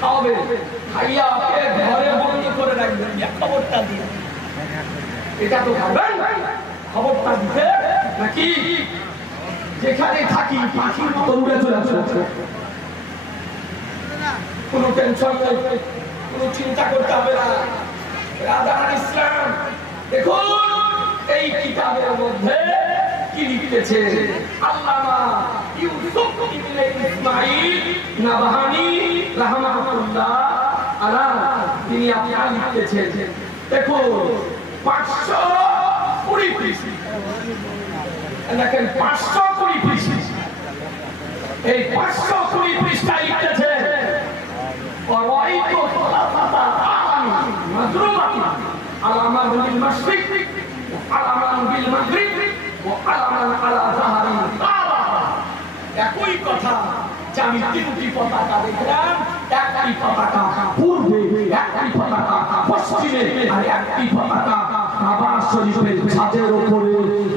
খাওয়াবে খাইয়া ওকে ঘরে করে রাখবেন খবরটা দিয়ে এটা তো খাবেন খবরটা দিতে নাকি যেখানে থাকি পাখির মতো উড়ে চলে কোনো টেনশন নেই কোনো চিন্তা করতে হবে না ইসলাম দেখুন এই কিতাবের মধ্যে কি লিখতেছে আল্লামা ইউসুফ ইবনে ইসমাঈল নাবাহানি আলা তিনি আপনার লিখতেছেন দেখুন পাঁচশো কুড়ি পৃষ্ঠা দেখেন পাঁচশো কুড়ি পৃষ্ঠা এই পাঁচশো কুড়ি পৃষ্ঠা লিখতেছে ورأيت ثلاثة أعلم مضروبة علما بالمشرق وعلما بالمغرب وعلما على ظهر الكعبة একই কথা যে আমি তিনটি পতাকা দেখলাম একটি পতাকা পূর্বে একটি পতাকা পশ্চিমে আর একটি পতাকা কাবা শরীফের ছাদের উপরে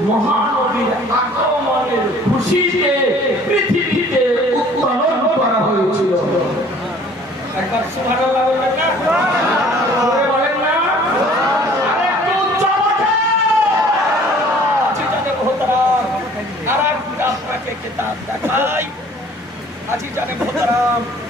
মহানবীর আগমনের খুশিতে পৃথিবীতে উত্তোলন করা হয়েছিল একবার সুবহানাল্লাহ বলেন না কিতাব দেখাই আজিজানে মোহতারাম কিতাব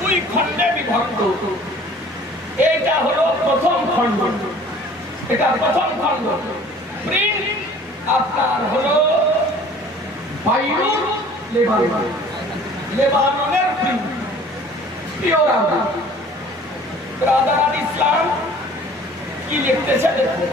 দুই খণ্ডে বিভক্ত। এটা হলো প্রথম খণ্ড। এটা প্রথম খণ্ড। প্রিন্ট আপনার হলো বাইরুত লেবানন। লেবাননের প্রিন্ট। পিওর আরবি ব্রাদার ইসলাম কি লিখতেছে দেখুন।